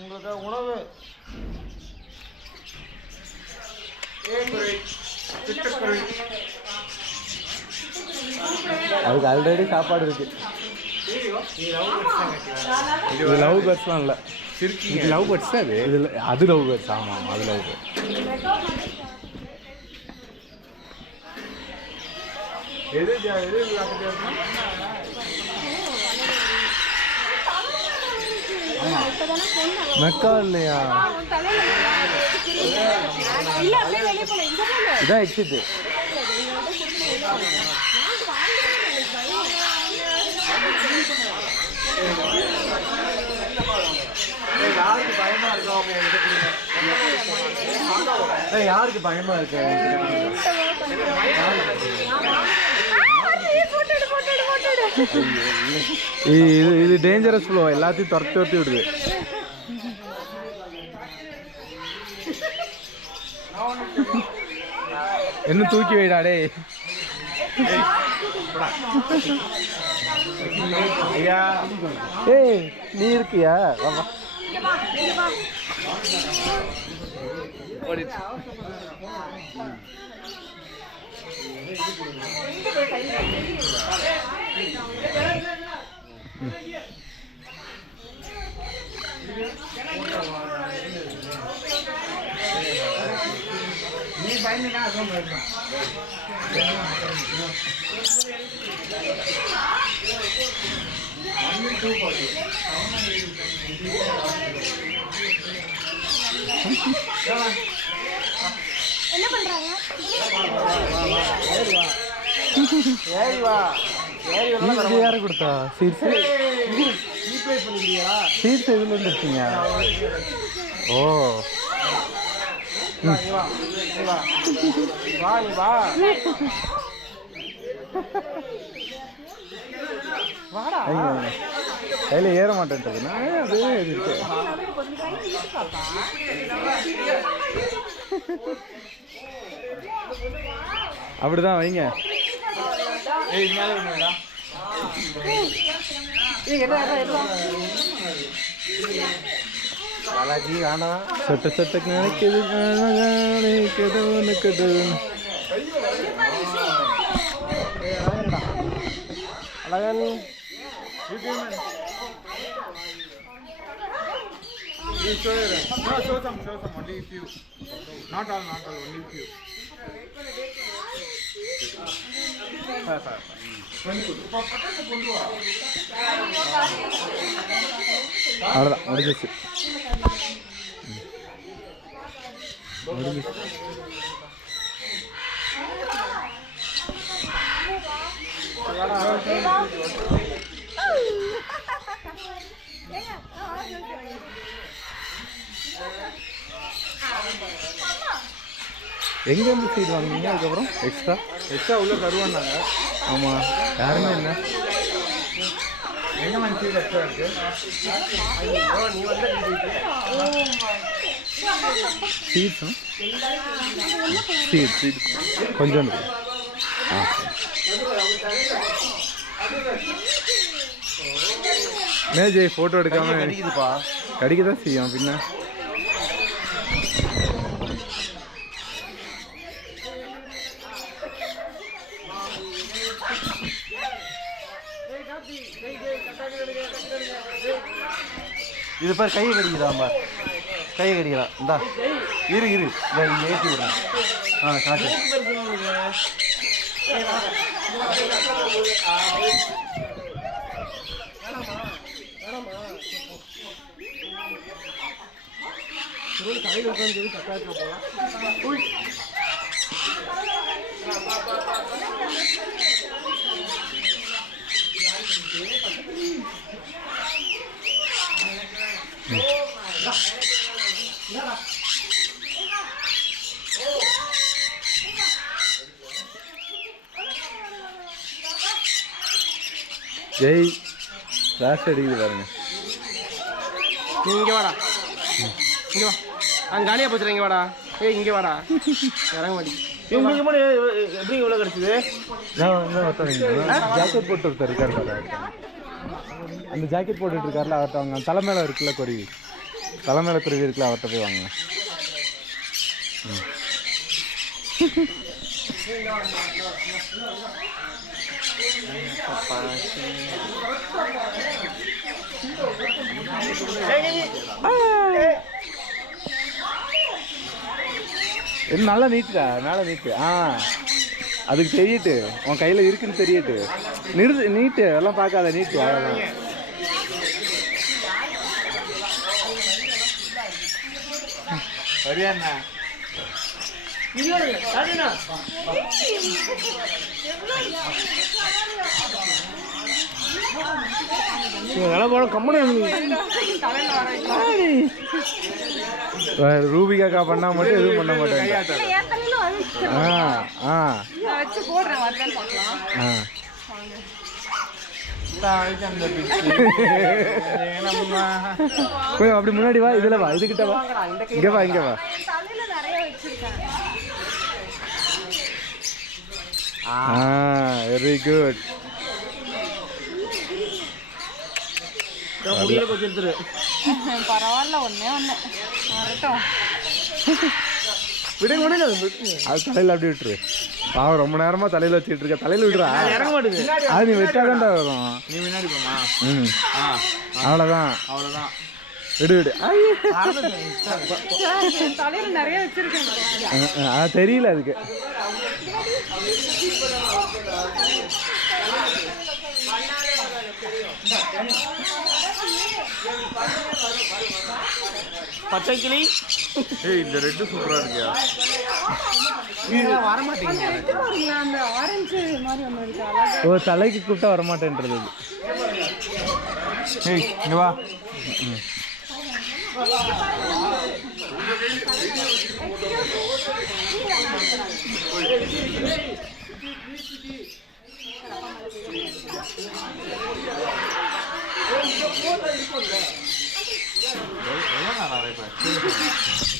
உங்களுக்கு உணவு அதுக்கு ஆல்ரெடி சாப்பாடு இருக்கு. இது லவ் பேர்ட்ஸ்லாம் இல்லை, இது லவ் பேர்ட்ஸ் அது. இதில் அது லவ் பேர்ட்ஸ். ஆமாம், அது லவ் பேர்ட்ஸ். எது மெக்கா இல்லையா? இதான் எக்ஸிட். யாருக்கு பயமா இருக்கா? யாருக்கு பயமா இருக்கு? இது டேஞ்சரஸ் ஃப்ளோ, எல்லாத்தையும் துரத்தி விடுது. இன்னும் தூக்கி வைடாடே. ஐயா ஏய், நீ இருக்கியா? நீ பயந்துனா அதுவும் பயப்படும். என்ன பண்றாங்க? யாரு கொடுத்தா சீட்ஸ்? சீட்ஸ் எதுல இருந்து இருக்கீங்க? ஓ, கையில ஏற மாட்டேன்ட்டுனா அது இருக்கு. அப்படிதான் வைங்க. சட்ட சட்டக்கு நினைக்குது நினைக்குது. அழகன் show some only few, not all only few. அவ்வளோதான், முடிஞ்சிச்சு. முடிஞ்சிச்சு. எங்கேருந்து சீட் வாங்குனீங்க? அதுக்கப்புறம் எக்ஸ்ட்ரா உள்ள தருவாங்க. ஆமாம், யாருமே இல்லை. எங்க மாதிரி சீட் எக்ஸ்ட்ரா இருக்கு? நீ வந்து சீட் கொஞ்சம் இருக்கு. மேஜை ஃபோட்டோ எடுக்காம கிடைக்குதுப்பா. கடிக்க தான் செய்யும். பின்ன இது பாரு, கையை கடிக்குதாம்பா, கையை கடிக்கலாம். இந்தா இரு இங்கே ஏற்றி விடுறேன். காட்டு. கடையில் உட்காந்து கட்டாக்க போகலாம். ஜெய் ராஷ் அடிக்குது பாருங்க. நீ இங்கே வாடா, இங்கே வா. அங்கே காலியாக போச்சுற, இங்கே வாடா. இங்கே வாடா, இறங்க மாட்டி. உங்களுக்கு மட்டும் எப்படி இவ்வளோ கிடச்சிது? ஜாக்கெட் போட்டு ஒருத்தர் இருக்காரு பாரு, அந்த ஜாக்கெட் போட்டுட்டு இருக்காருல அவர்கிட்ட. அவங்க தலை மேலே இருக்குல்ல குருவி, தலைமையில துருவி இருக்குல்ல அவர்கிட்ட போய் வாங்க. இது நல்லா நீட்டுடா, மேலே நீட்டு. அதுக்கு தெரியட்டு, உன் கையில் இருக்குன்னு தெரியட்டு. நீட்டு எல்லாம் பார்க்காத, நீட்டு அவ்வளோதான். சரியாண்ணா ரூபிகாக்கா பண்ணா மட்டும் எதுவும் பண்ண மாட்டேன். அப்படி முன்னாடி வா, இதுல வா, இதுகிட்ட வா, இங்க வா, இங்க வா. Very good. பரவாயில்ல, ஒண்ணே ஒண்ணு வரட்டும். அது தலையில அப்படி விட்டுரு. பாவம் ரொம்ப நேரமா தலையில வச்சுட்டு இருக்க. தலையில விடுறா, அது நீ வெட்டாதான்டா வரும். நீ முன்னாடி போமா. அவ்வளோதான், அவ்வளோதான். விடு விடு. தலையில நிறைய வச்சிருக்கேன். அது தெரியல அதுக்கு. பச்சை கிளி. இந்த ரெட்டு சூப்பரா இருக்கியா? வர மாட்டேங்க. அந்த ஆரஞ்சு மாதிரி ஒன்று இருக்கு. ஓ, தலைக்கு கூப்பிட்டா வரமாட்டேன்றது. இங்க வா. எவ்வளோ நேரம்